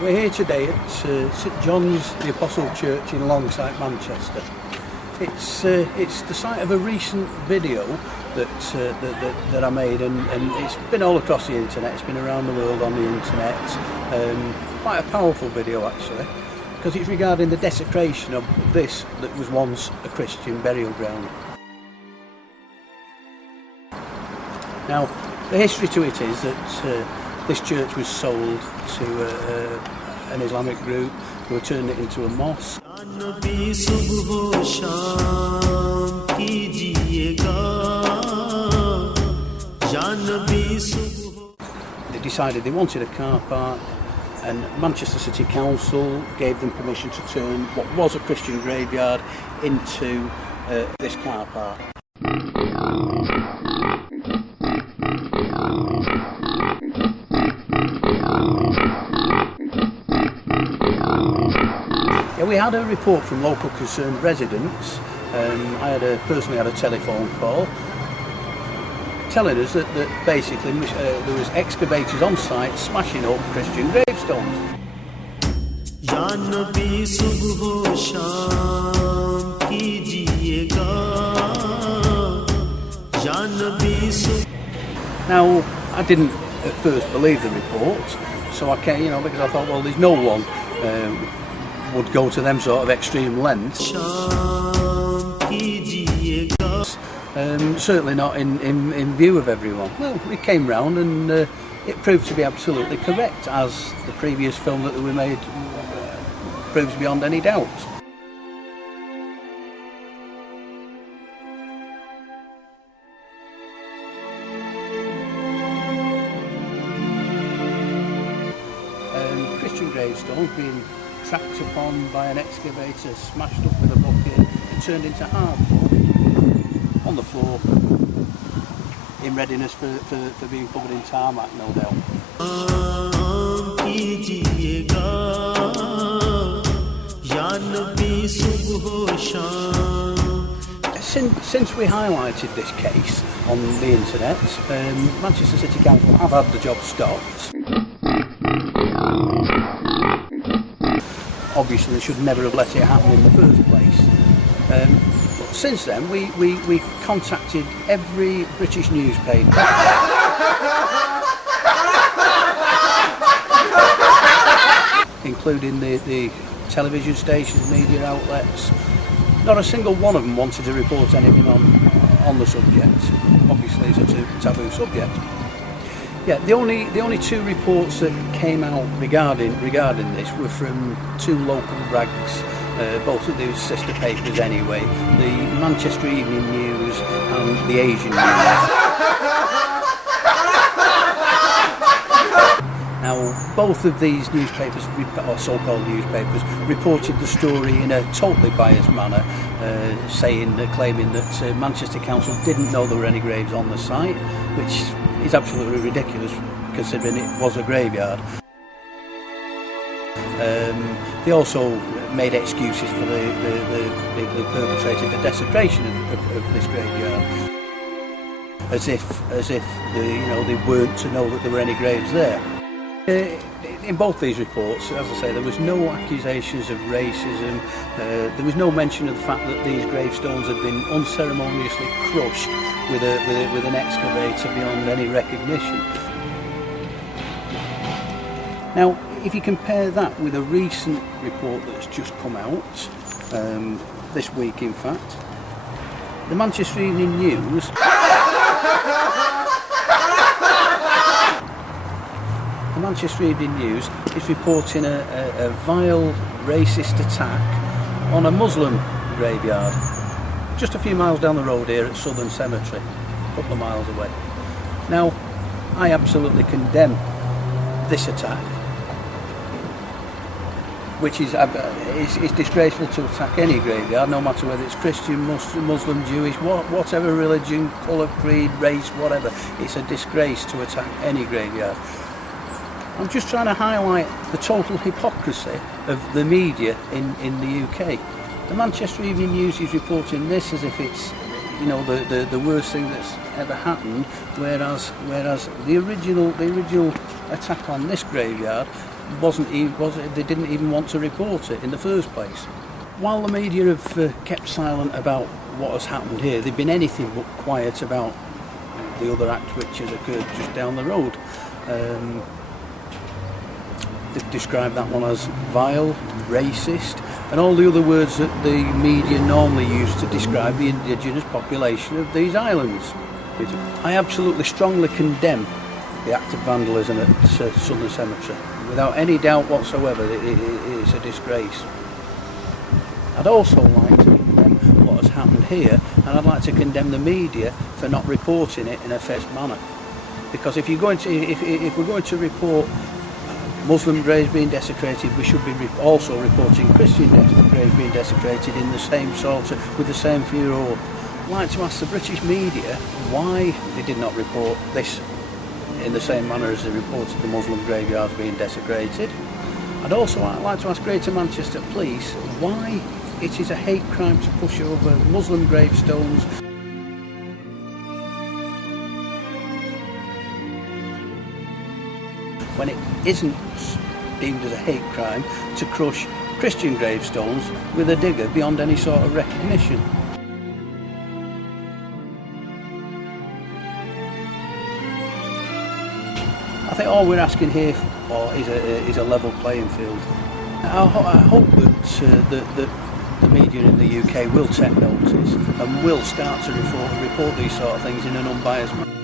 We're here today at St John's, the Apostle Church in Longsight, Manchester. It's the site of a recent video that I made, and it's been all across the internet. It's been around the world on the internet. Quite a powerful video actually, because it's regarding the desecration of this that was once a Christian burial ground. Now, the history to it is that this church was sold to an Islamic group who had turned it into a mosque. They decided they wanted a car park, and Manchester City Council gave them permission to turn what was a Christian graveyard into this car park. Yeah, we had a report from local concerned residents. I personally had a telephone call telling us that basically there was excavators on site smashing up Christian gravestones. Now, I didn't at first believe the report, so I came, because I thought, well, there's no one would go to them sort of extreme lengths. Certainly not in view of everyone. Well, we came round and it proved to be absolutely correct, as the previous film that we made proves beyond any doubt. Christian gravestones being tracked upon by an excavator, smashed up with a bucket and turned into hardwood on the floor in readiness for being covered in tarmac, no doubt. Since we highlighted this case on the internet, Manchester City Council have had the job stopped. Obviously they should never have let it happen in the first place. But since then we contacted every British newspaper, including the television stations, media outlets. Not a single one of them wanted to report anything on the subject. Obviously it's a taboo subject. Yeah, the only two reports that came out regarding this were from two local rags, both of those sister papers anyway, the Manchester Evening News and the Asian News. Now, both of these newspapers, or so-called newspapers, reported the story in a totally biased manner, claiming that Manchester Council didn't know there were any graves on the site, which is absolutely ridiculous considering it was a graveyard. They also made excuses for the perpetrated the desecration of this graveyard, as if they weren't to know that there were any graves there. In both these reports, as I say, there was no accusations of racism. There was no mention of the fact that these gravestones had been unceremoniously crushed with an excavator beyond any recognition. Now, if you compare that with a recent report that's just come out, this week in fact, the Manchester Evening News is reporting a vile racist attack on a Muslim graveyard just a few miles down the road here at Southern Cemetery, a couple of miles away. Now, I absolutely condemn this attack, which is disgraceful to attack any graveyard, no matter whether it's Christian, Muslim, Jewish, whatever religion, colour, creed, race, whatever. It's a disgrace to attack any graveyard. I'm just trying to highlight the total hypocrisy of the media in the UK. The Manchester Evening News is reporting this as if it's, the worst thing that's ever happened, whereas the original attack on this graveyard they didn't even want to report it in the first place. While the media have kept silent about what has happened here, they've been anything but quiet about the other act which has occurred just down the road. They've described that one as vile, racist, and all the other words that the media normally use to describe the indigenous population of these islands. I absolutely strongly condemn the act of vandalism at Southern Cemetery. Without any doubt whatsoever, it's a disgrace. I'd also like to condemn what has happened here, and I'd like to condemn the media for not reporting it in a fair manner. Because if we're going to report Muslim graves being desecrated, we should be also reporting Christian graves being desecrated in the same sort of, with the same furor. I'd like to ask the British media why they did not report this in the same manner as they reported the Muslim graveyards being desecrated. I'd also like to ask Greater Manchester Police why it is a hate crime to push over Muslim gravestones when it isn't deemed as a hate crime to crush Christian gravestones with a digger beyond any sort of recognition. I think all we're asking here for is a level playing field. I hope that the media in the UK will take notice and will start to report these sort of things in an unbiased manner.